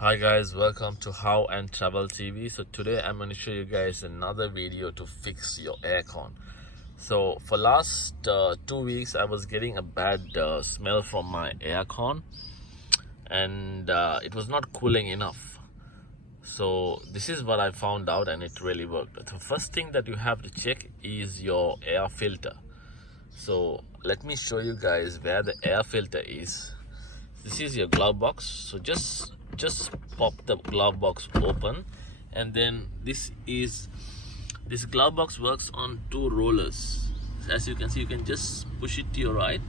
Hi guys, welcome to How and Travel TV. So today I'm going to show you guys another video to fix your aircon. So for last 2 weeks I was getting a bad smell from my aircon, and it was not cooling enough. So this is what I found out, and it really worked. The first thing that you have to check is your air filter. So let me show you guys where the air filter is. This is your glove box, so just pop the glove box open, and then this glove box works on two rollers. As you can see, you can just push it to your right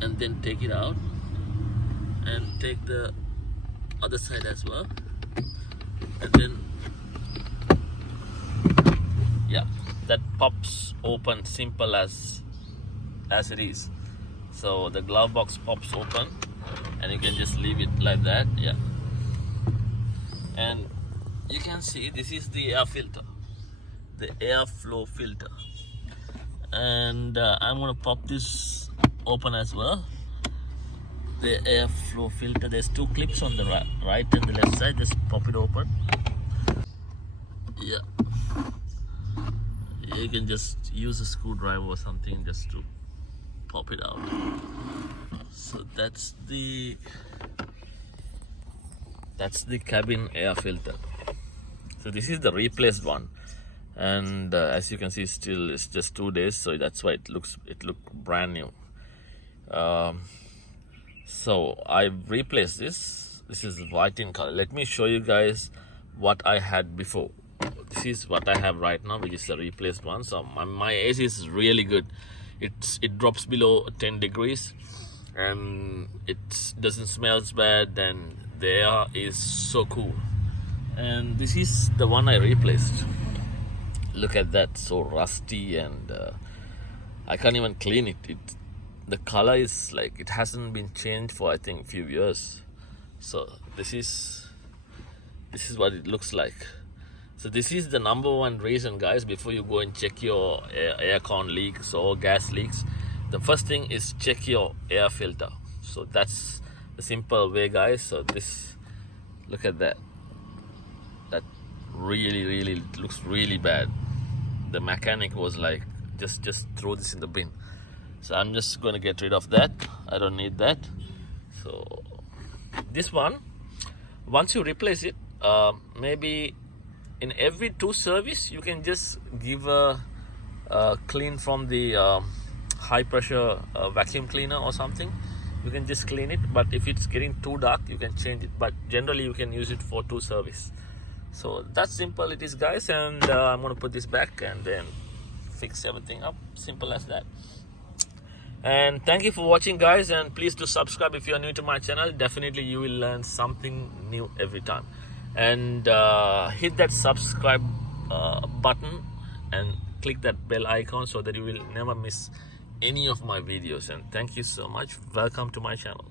and then take it out, and take the other side as well, and then yeah, that pops open, simple as it is. So the glove box pops open and you can just leave it like that. Yeah, and you can see this is the air filter, the airflow filter, and I'm gonna pop this open as well. The airflow filter, there's two clips on the right and the left side. Just pop it open. Yeah, you can just use a screwdriver or something just to pop it out. So that's the cabin air filter. So this is the replaced one, and as you can see, still it's just 2 days, so that's why it looked brand new. So I've replaced this. This is white in color. Let me show you guys what I had before. This is what I have right now, which is the replaced one. So my AC is really good. It drops below 10 degrees and it doesn't smell bad, and the air is so cool. And this is the one I replaced. Look at that, so rusty, and I can't even clean it. The color is like it hasn't been changed for I think few years. So this is what it looks like. So this is the number one reason, guys, before you go and check your aircon leaks or gas leaks. The first thing is check your air filter. So that's the simple way, guys. So this, look at that. That really looks really bad. The mechanic was like, just throw this in the bin. So I'm just going to get rid of that. I don't need that. So this one, once you replace it, maybe in every 2 service you can just give a clean from the high pressure vacuum cleaner or something. You can just clean it, but if it's getting too dark you can change it, but generally you can use it for 2 service. So that's simple it is, guys, and I'm gonna put this back and then fix everything up. Simple as that. And thank you for watching, guys, and please do subscribe if you are new to my channel. Definitely you will learn something new every time. And hit that subscribe button and click that bell icon so that you will never miss any of my videos. And thank you so much. Welcome to my channel.